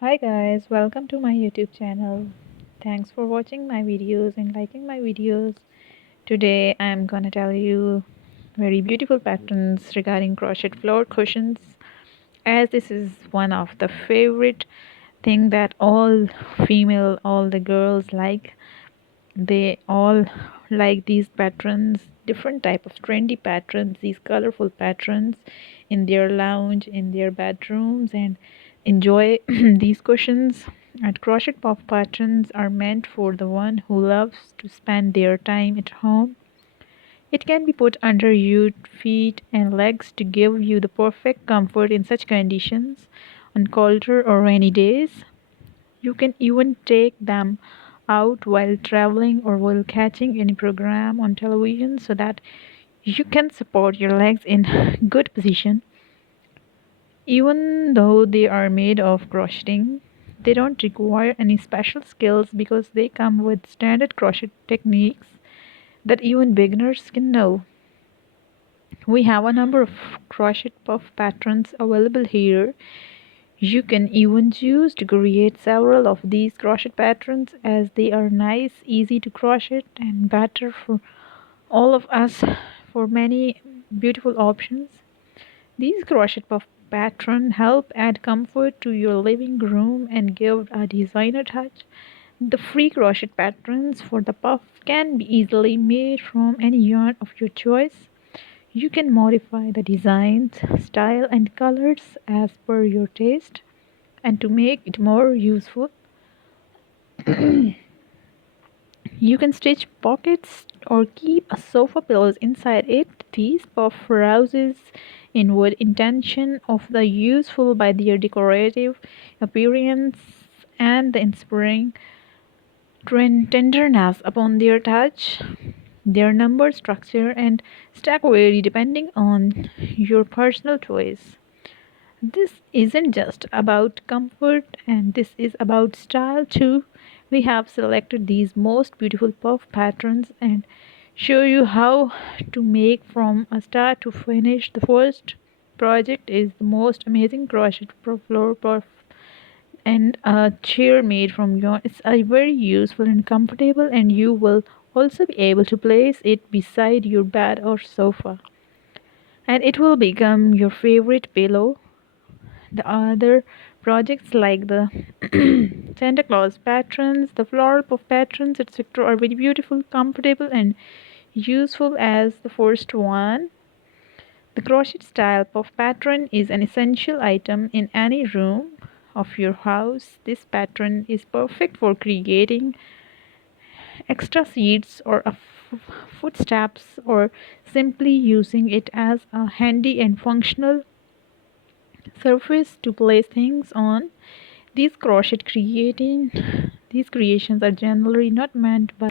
Hi guys, welcome to my YouTube channel. Thanks for watching my videos and liking my videos. Today I'm gonna tell you very beautiful patterns regarding crochet floor cushions, as this is one of the favorite thing that all the girls like. They all like these patterns, different type of trendy patterns, these colorful patterns in their lounge, in their bedrooms, and enjoy these cushions. And crochet puff patterns are meant for the one who loves to spend their time at home. It can be put under your feet and legs to give you the perfect comfort in such conditions on colder or rainy days. You can even take them out while traveling or while catching any program on television so that you can support your legs in good position. Even though they are made of crocheting, they don't require any special skills because they come with standard crochet techniques that even beginners can know. We have a number of crochet puff patterns available here. You can even choose to create several of these crochet patterns as they are nice, easy to crochet, and better for all of us for many beautiful options. These crochet puff patterns help add comfort to your living room and give a designer touch. The free crochet patterns for the puff can be easily made from any yarn of your choice. You can modify the designs, style, and colors as per your taste. And to make it more useful, you can stitch pockets or keep a sofa pillows inside it. These puff roses in wood intention of the useful by their decorative appearance and the inspiring tenderness upon their touch. Their number, structure, and stack vary depending on your personal choice. This isn't just about comfort, and this is about style too. We have selected these most beautiful puff patterns and show you how to make from a start to finish. The first project is the most amazing crochet floor puff and a chair made from yarn. It's a very useful and comfortable, and you will also be able to place it beside your bed or sofa, and it will become your favorite pillow. The other projects like the Santa Claus patterns, the floral puff patterns, etc., are very beautiful, comfortable, and useful as the first one. The crochet style puff pattern is an essential item in any room of your house. This pattern is perfect for creating extra seats or footsteps, or simply using it as a handy and functional surface to place things on. These creations are generally not meant but